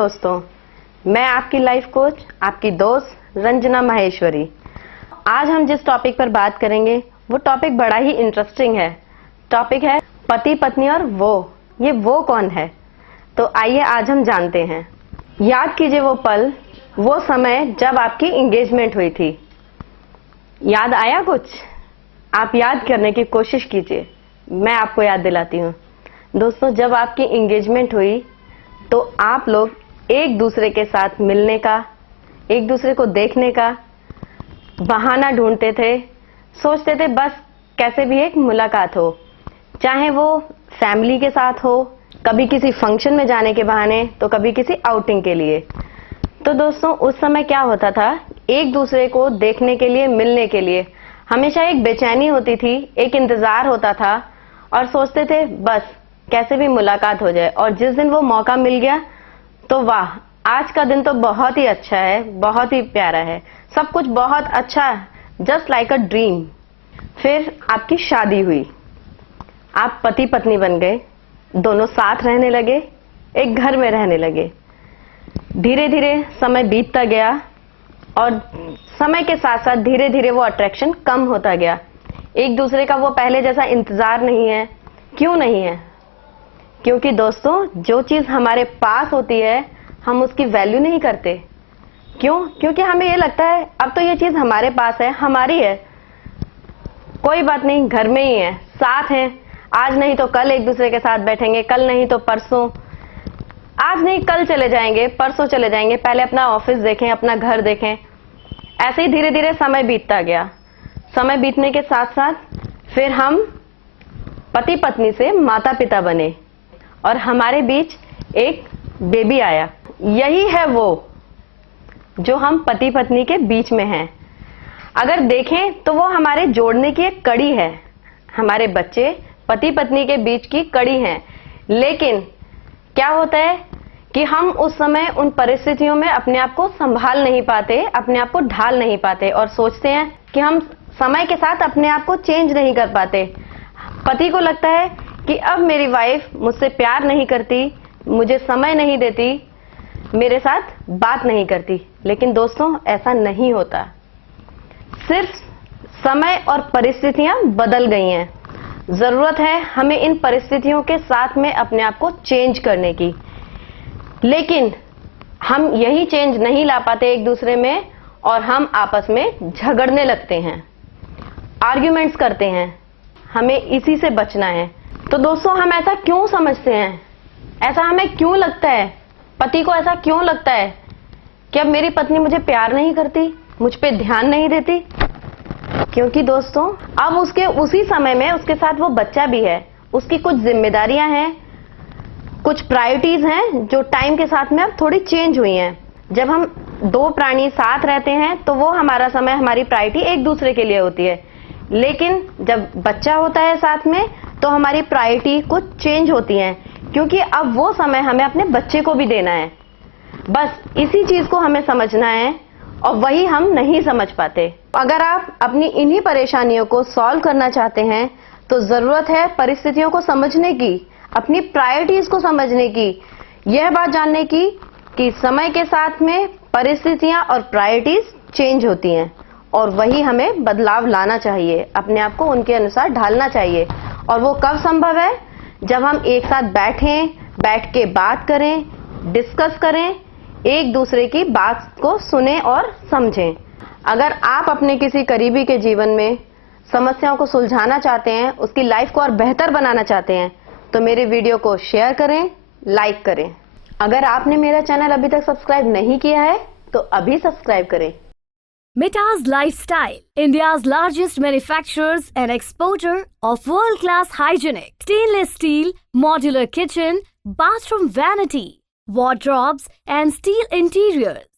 दोस्तों, मैं आपकी लाइफ कोच, आपकी दोस्त रंजना माहेश्वरी। आज हम जिस टॉपिक पर बात करेंगे वो टॉपिक बड़ा ही इंटरेस्टिंग है। टॉपिक है पति पत्नी और ये वो कौन है। तो आइए आज हम जानते हैं। याद कीजिए वो पल, वो समय जब आपकी एंगेजमेंट हुई थी। याद आया कुछ? आप याद करने की कोशिश कीजिए, मैं आपको याद दिलाती हूँ। दोस्तों, जब आपकी एंगेजमेंट हुई तो आप लोग एक दूसरे के साथ मिलने का, एक दूसरे को देखने का बहाना ढूंढते थे। सोचते थे बस कैसे भी एक मुलाकात हो, चाहे वो फैमिली के साथ हो, कभी किसी फंक्शन में जाने के बहाने, तो कभी किसी आउटिंग के लिए। तो दोस्तों, उस समय क्या होता था, एक दूसरे को देखने के लिए, मिलने के लिए हमेशा एक बेचैनी होती थी, एक इंतजार होता था और सोचते थे बस कैसे भी मुलाकात हो जाए। और जिस दिन वो मौका मिल गया तो वाह, आज का दिन तो बहुत ही अच्छा है, बहुत ही प्यारा है, सब कुछ बहुत अच्छा, जस्ट लाइक अ ड्रीम। फिर आपकी शादी हुई, आप पति पत्नी बन गए, दोनों साथ रहने लगे, एक घर में रहने लगे। धीरे धीरे समय बीतता गया और समय के साथ साथ धीरे धीरे वो अट्रैक्शन कम होता गया। एक दूसरे का वो पहले जैसा इंतजार नहीं है। क्यों नहीं है? क्योंकि दोस्तों, जो चीज हमारे पास होती है हम उसकी वैल्यू नहीं करते। क्यों? क्योंकि हमें ये लगता है अब तो ये चीज हमारे पास है, हमारी है, कोई बात नहीं, घर में ही है, साथ हैं, आज नहीं तो कल एक दूसरे के साथ बैठेंगे, कल नहीं तो परसों, आज नहीं कल चले जाएंगे, परसों चले जाएंगे, पहले अपना ऑफिस देखें, अपना घर देखें। ऐसे ही धीरे धीरे समय बीतता गया। समय बीतने के साथ साथ फिर हम पति पत्नी से माता पिता बने और हमारे बीच एक बेबी आया। यही है वो जो हम पति पत्नी के बीच में हैं। अगर देखें तो वो हमारे जोड़ने की एक कड़ी है। हमारे बच्चे पति पत्नी के बीच की कड़ी हैं। लेकिन क्या होता है कि हम उस समय उन परिस्थितियों में अपने आप को संभाल नहीं पाते, अपने आप को ढाल नहीं पाते और सोचते हैं कि हम समय के साथ अपने आप को चेंज नहीं कर पाते। पति को लगता है कि अब मेरी वाइफ मुझसे प्यार नहीं करती, मुझे समय नहीं देती, मेरे साथ बात नहीं करती। लेकिन दोस्तों, ऐसा नहीं होता। सिर्फ समय और परिस्थितियां बदल गई हैं। जरूरत है हमें इन परिस्थितियों के साथ में अपने आप को चेंज करने की। लेकिन हम यही चेंज नहीं ला पाते एक दूसरे में और हम आपस में झगड़ने लगते हैं, आर्ग्यूमेंट्स करते हैं। हमें इसी से बचना है। तो दोस्तों, हम ऐसा क्यों समझते हैं, ऐसा हमें क्यों लगता है, पति को ऐसा क्यों लगता है कि अब मेरी पत्नी मुझे प्यार नहीं करती, मुझ पे ध्यान नहीं देती? क्योंकि दोस्तों, अब उसके उसी समय में उसके साथ वो बच्चा भी है, उसकी कुछ जिम्मेदारियां हैं, कुछ प्रायोरिटीज हैं जो टाइम के साथ में अब थोड़ी चेंज हुई हैं। जब हम दो प्राणी साथ रहते हैं तो वो हमारा समय, हमारी प्रायोरिटी एक दूसरे के लिए होती है। लेकिन जब बच्चा होता है साथ में तो हमारी प्रायोरिटी कुछ चेंज होती हैं, क्योंकि अब वो समय हमें अपने बच्चे को भी देना है। बस इसी चीज को हमें समझना है और वही हम नहीं समझ पाते। अगर आप अपनी इन्हीं परेशानियों को सॉल्व करना चाहते हैं तो जरूरत है परिस्थितियों को समझने की, अपनी प्रायोरिटीज को समझने की, यह बात जानने की कि समय के साथ में परिस्थितियां और प्रायोरिटीज चेंज होती हैं और वही हमें बदलाव लाना चाहिए, अपने आप को उनके अनुसार ढालना चाहिए। और वो कब संभव है? जब हम एक साथ बैठ के बात करें, डिस्कस करें, एक दूसरे की बात को सुने और समझें। अगर आप अपने किसी करीबी के जीवन में समस्याओं को सुलझाना चाहते हैं, उसकी लाइफ को और बेहतर बनाना चाहते हैं, तो मेरे वीडियो को शेयर करें, लाइक करें। अगर आपने मेरा चैनल अभी तक सब्सक्राइब नहीं किया है तो अभी सब्सक्राइब करें। Mita's Lifestyle, India's largest manufacturers and exporter of world-class hygienic stainless steel, modular kitchen, bathroom vanity, wardrobes and steel interiors.